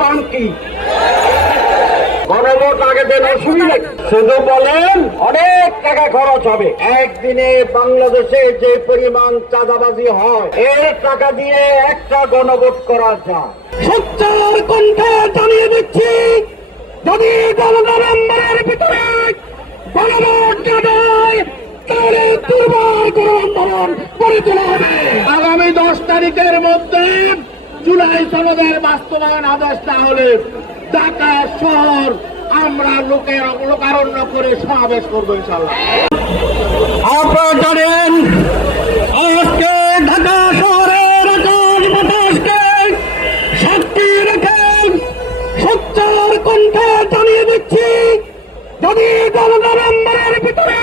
পান কি গণভোট আগে দেন অসুবিধা শুধু বলেন অনেক টাকা খরচ হবে। একদিনে বাংলাদেশে যে পরিমাণ চাঁদাবাজি হয় এর টাকা দিয়ে একটা গণভোট করা যায়। সত্তর কণ্ঠে জানিয়ে দিচ্ছি যদি নভেম্বরের ভিতরে গণভোট না দেয় তাহলে দুর্বল কোনো আন্দোলন গড়ে তোলা হবে। আগামী দশ তারিখের মধ্যে জুলাই সনদের বাস্তবায়ন আদেশ না হলে ঢাকা শহর আমরা লোকের লোকারণ্য করে সমাবেশ করব ইনশাল্লাহ আপনারা জানেন, আজকে ঢাকা শহরের আকাশ বাতাসকে সাক্ষী রেখে সচ্চার কণ্ঠে জানিয়ে দিচ্ছি, যদি দল নভেম্বরের ভিতরে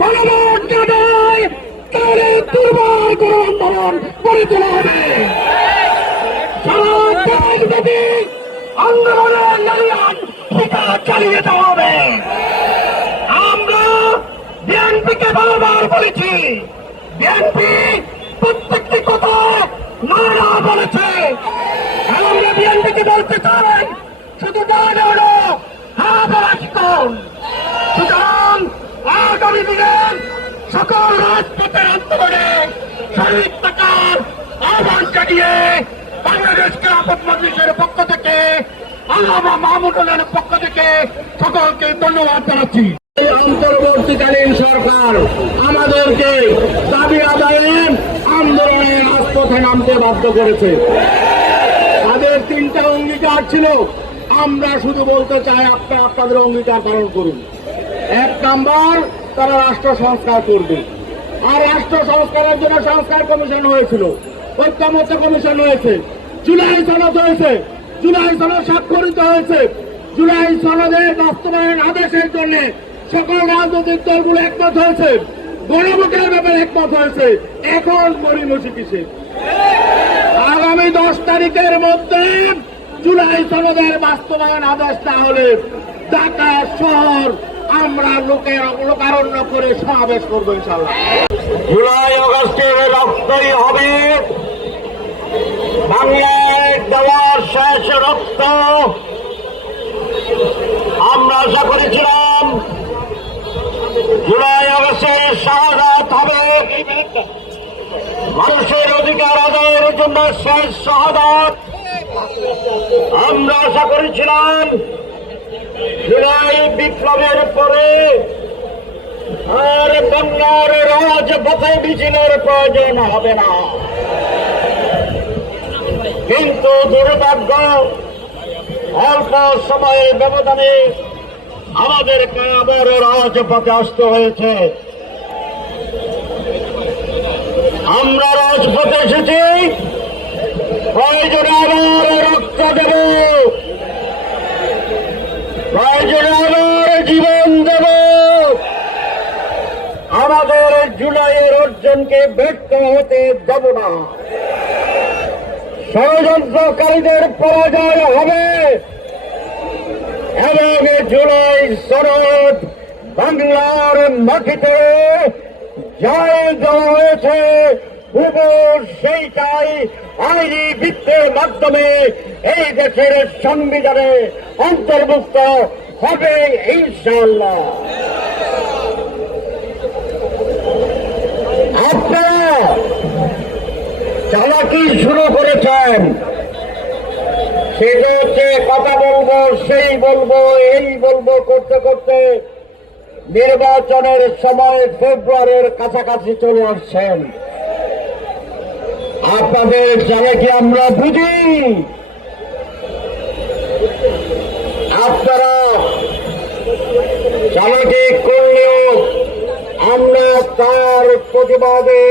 গণভোট তাহলে দুর্বল আন্দোলন গড়ে তোলা হবে। দেশব্যাপী আন্দোলনের লড়াই টিকা চালিয়ে দেওয়া হবে। আমরা বিএনপিকে বারবার বলেছি, বিএনপি প্রত্যেকটি কথা নারা বলেছে। আমরা বিএনপিকে বলতে চাই, শুধু বলে হলো হ্যাঁ বলাশিকন সুতরাং আগামী দিনে সকল রাজপথের আন্দোলনে শহীদ থাকার আহ্বান জানিয়ে বাংলাদেশ ক্রাপত মজলিসের পক্ষ থেকে, আল্লামা মাহমুদুল্লাহের পক্ষ থেকে সকলকে ধন্যবাদ জানাচ্ছি। অন্তর্বর্তীকালীন সরকার আমাদেরকে দাবি আদায়ের আন্দোলনে রাজপথে নামতে বাধ্য করেছে। তাদের তিনটা অঙ্গীকার ছিল, আমরা শুধু বলতে চাই আপনারা আপনাদের অঙ্গীকার পালন করুন। এক নাম্বার, তারা রাষ্ট্র সংস্কার করবে। আর রাষ্ট্র সংস্কারের জন্য সংস্কার কমিশন হয়েছিল, ঐক্যমত্য কমিশন হয়েছে। জুলাই সনদ হয়েছে। জুলাই সনদ স্বাক্ষরিত হয়েছে। জুলাই সনদের বাস্তবায়ন আদেশের জন্য সকল রাজনৈতিক দলগুলো একমত হয়েছে। গণভোটের ব্যাপারে একমত হয়েছে। এখন গরিমসি কিসে আগামী দশ তারিখের মধ্যে জুলাই সনদের বাস্তবায়ন আদেশ না হলে ঢাকা শহর আমরা লোকের লোকারণ্য করে সমাবেশ করব ইনশাল্লাহ জুলাই অগস্টের রক্তই হবে বাংলায় দেওয়ার শেষ রক্ত। আমরা আশা করেছিলাম জুলাই আগস্টের শাহাদাত হবে। মানুষের অধিকার আদায়ের জন্য শেষ শাহাদাত। আমরা আশা করেছিলাম জুলাই বিপ্লবের পরে আর বন্যার রাজপথে মিছিলের প্রয়োজন হবে না। কিন্তু দুর্ভাগ্য, অল্প সময়ের ব্যবধানে আমাদেরকে আবার রাজপথে আসতে হয়েছে। আমরা রাজপথে এসেছি। প্রয়োজনে আবার রক্ত দেব। প্রয়োজনে আবার জীবন দেব। আমাদের জুলাইয়ের অর্জনকে ব্যর্থ হতে দেব না। ষড়যন্ত্রকারীদের পরাজয় হবে। এবং জুলাই শরৎ বাংলার মাটিতে জয় দেওয়া হয়েছে। সেইটাই আইনি বৃত্তের মাধ্যমে এই দেশের সংবিধানে অন্তর্ভুক্ত হবে ইনশাল্লাহ আপনারা চালাকি শুরু করেছেন। সেটা হচ্ছে কথা বলব, সেই বলব, এই বলব করতে করতে নির্বাচনের সময় ফেব্রুয়ারির কাছাকাছি চলে আসছেন। আপনাদের চালাকি আমরা বুঝি? আপনারা চালাকি করলেও আমরা তার প্রতিবাদে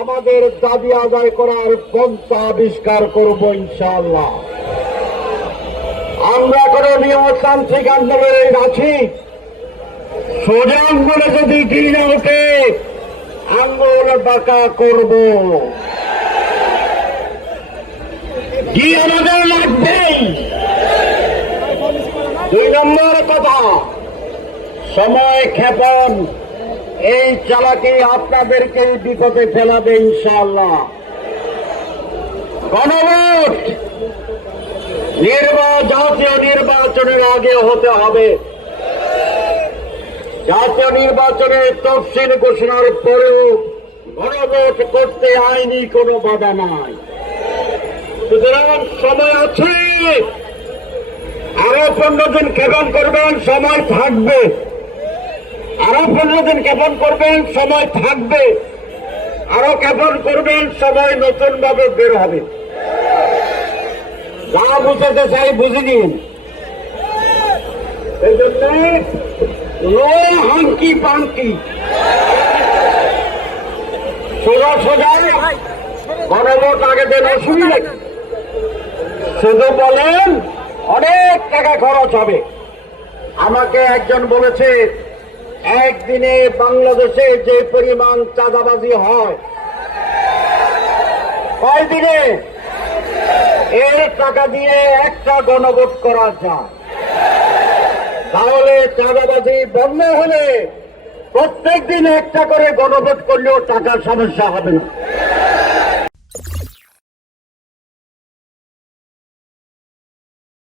আমাদের দাবি আদায় করার পন্থা আবিষ্কার করব ইনশাআল্লাহ। আমরা কোনো নিয়মতান্ত্রিক আন্দোলনে আছি? আঙ্গুলে যদি গিয়ে ওঠে আঙ্গুল বাঁকা করব। কি আমাদের লাগবে? দুই নম্বর কথা, সময় ক্ষেপণ। এই চালাকি আপনাদেরকে বিপদে ফেলাবে ইনশাআল্লাহ? গণভোট! জাতীয় নির্বাচনের আগে হতে হবে। জাতীয় নির্বাচনের তফসিল ঘোষণার পরেও গণভোট করতে আইনি কোনো বাধা নাই। সুতরাং সময় আছে। আরও পনেরো দিন ক্ষেপণ করবেন, সময় থাকবে। পনেরো দিন ক্ষেপণ করবেন, সময় থাকবে। আরও ক্ষেপণ করবেন, সময় নতুন ভাবে বের হবে। যা বুঝাতে চাই বুঝে নিন। এই জন্য নো হাঙ্কি পাঙ্কি। সোজা সোজা। গণভোট আগে দেন, অসুবিধা? শুধু বলেন, অনেক টাকা খরচ হবে। আমাকে একজন বলেছে একদিনে বাংলাদেশে যে পরিমাণ চাঁদাবাজি হয় কয় দিনে এর টাকা দিয়ে একটা গণভোট করা যায়। তাহলে চাঁদাবাজি বন্ধ হলে প্রত্যেক দিন একটা করে গণভোট করলেও টাকার সমস্যা হবে না।